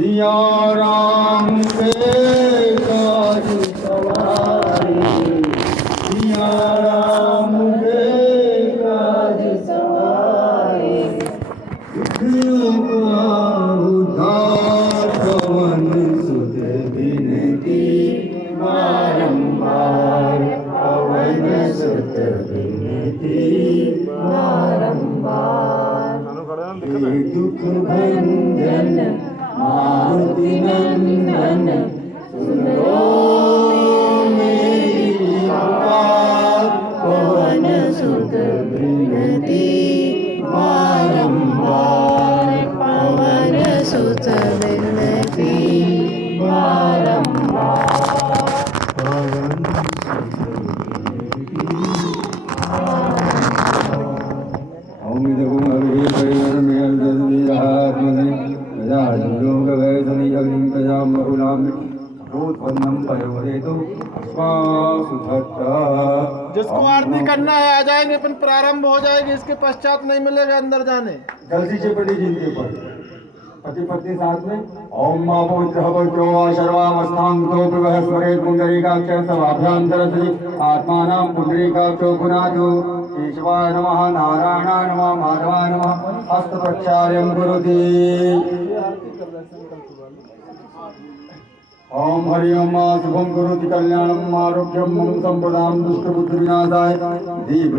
सिया राम के काज सवारे, सिया राम के काज सवारे, उद्धार पवन सुत बिनती बारंबार, पवन सुत बिनती बारंबार। दुख भंजन मारुति नंदन, सुनो मेरी पुकार, पवन सुत बिनती बारंबार, पवन सुत बिनती बारंबार, पवन जिसको आरती करना है आ जाएंगे, अपन प्रारंभ हो जाएगी, इसके पश्चात नहीं मिलेगा अंदर जाने। जल्दी से पंडित जी के ऊपर पति पत्नी साथ में ओम मा पवित्र पवित्रो सर्वावस्थांतो विवह स्मरे पुंडरीकाक्ष सभाभ्यंतरसि आत्मानां पुंडरीकाक्षो पुनादो केशवाय नमः, नारायणाय नमः, माधवाय नमः, हस्तप्रक्षाल्यं कुरुते। ओम हरि ओम शुभम करोति कल्याणम आरोग्यम मम संपदाम दुष्टबुद्धि विनाशाय दीप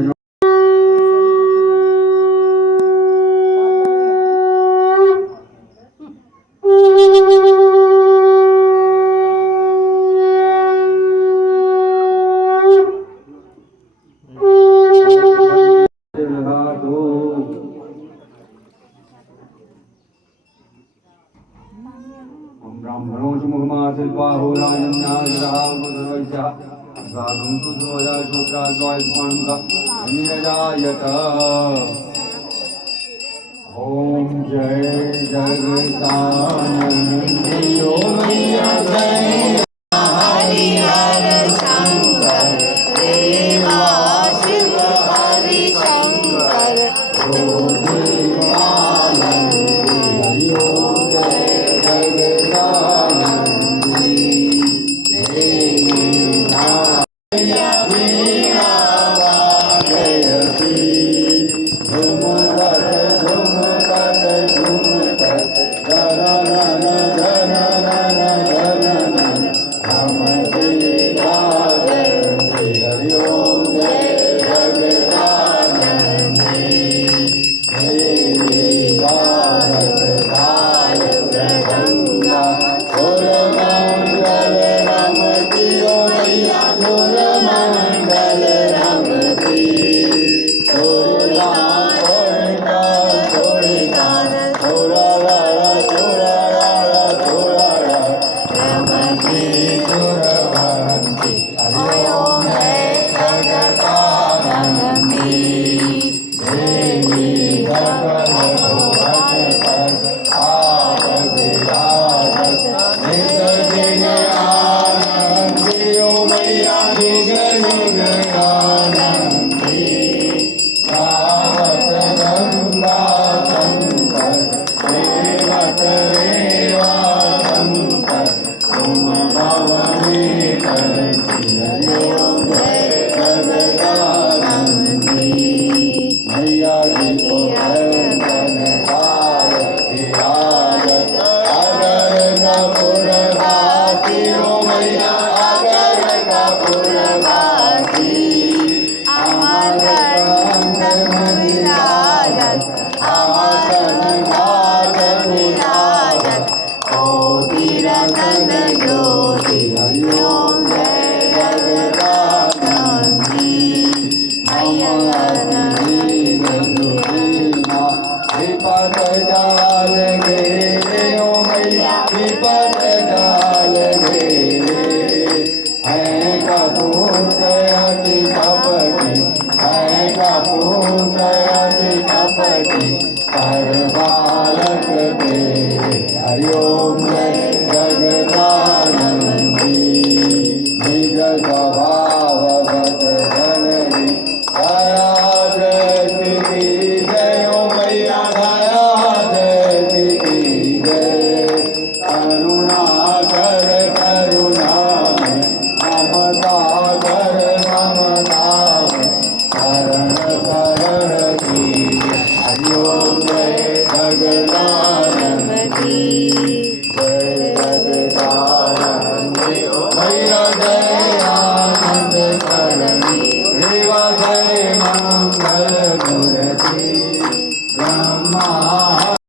ब्राह्मणोच मुखमाशिल्पाहो राजन्याग्रहामुदवैश्यः गानं तु जोया शोत्राद्वायुष्मानुका ओम जय जगदानंदियो मैया जय हरिहर शंकर देवा शिव हरि शंकर करुणा कर करुणा में, ममता कर ममता में, शरण शरण कीजिए। हरिओम जय जगदानंदी, जय जगदानंदी, भैया जय आनंद करणी, देवा जय मंगल मूर्ति।